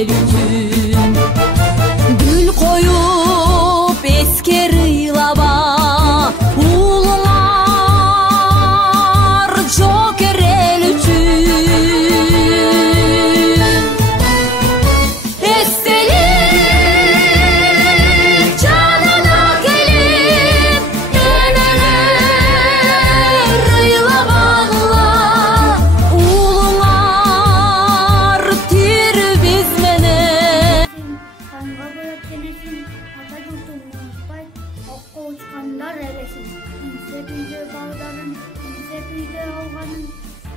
el üçün. Gül koyup esker ıylaba, ulular joker el üçün. Estelik canına gelip eneler ıylabağla, ulular tir bizmene. Kanга boyop denesin, ata yurtun unutpay, okko uçkanlar elesin. Kimse büyüdü bağların, kimse büyüdü alganın,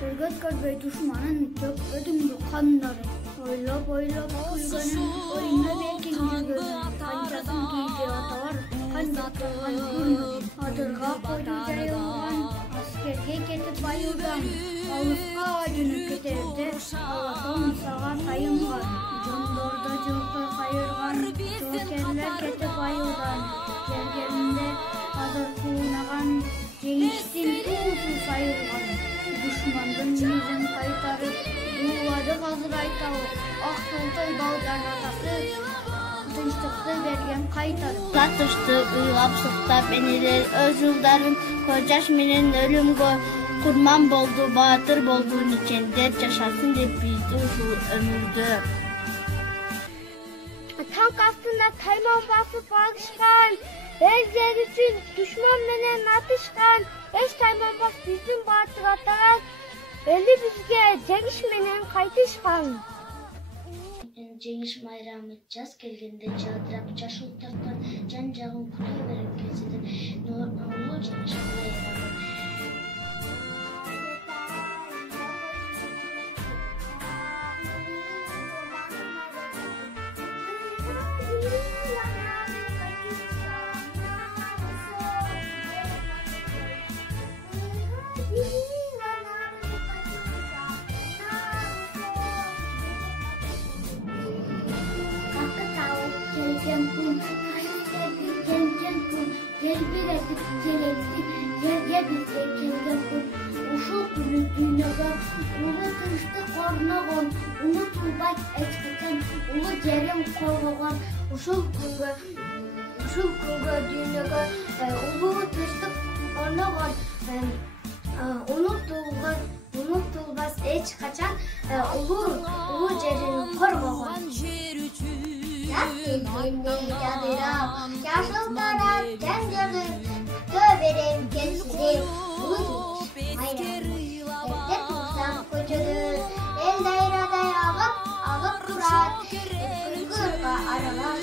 örgöt görбөй düşmanın, tökpödüңdü kanları. Oylop oylop kuyganın, oyuna berkin жүргөнүн, канчасын кийди аталар, канчасын күрмүн. Адырга койду жайылган, аскерге кетип байылган, алыска жөнөп кетерде, алатон сага тайынган. Жондордо жылкы кайырган, жоокерлер кетип айылган, жергеринде азыр куунаган, жеңиштин туусу сайылган. Душмандын жүзүн кайтарып, дууладык азыр айталы, ак солтой балдар атасы, тынчтыкты берген кайтарып. Затышты ыйлап суктап энелер өз жылдарын, көз жаш менен өлүмгө курман болду, баатыр болду, ничендер жашасын деп бизди ушул өмүрдө. Tank астында тайман басып алышкан, эл жер үчүн душман менен атышкан, эч тайманбас биздин баатыр аталар, эли бизге жеңиш менен кайтышкан. Жеңиш майрамы жаз келгенде жадырап жашыл тарткан, жан жагын кутай берип келседе, нурлуу жеңиш майрамы. Yerge bizge kelgen kun, uşul günü dünyada ulu tınçtık ornagon, unutulbay eçketen, ulu yerim korgogan, uşul günü dünyada ulu tınçtık ornagon, unutulbas eçkaçan, ulu yerim korgogan. Yaskildiğinde yadırap, yaşıl tarak kendidir, töberim gençliğim, ulu geniş mayramı. Evde tutsam kocadır, el dairada ağıp durar, kırgırga aralar.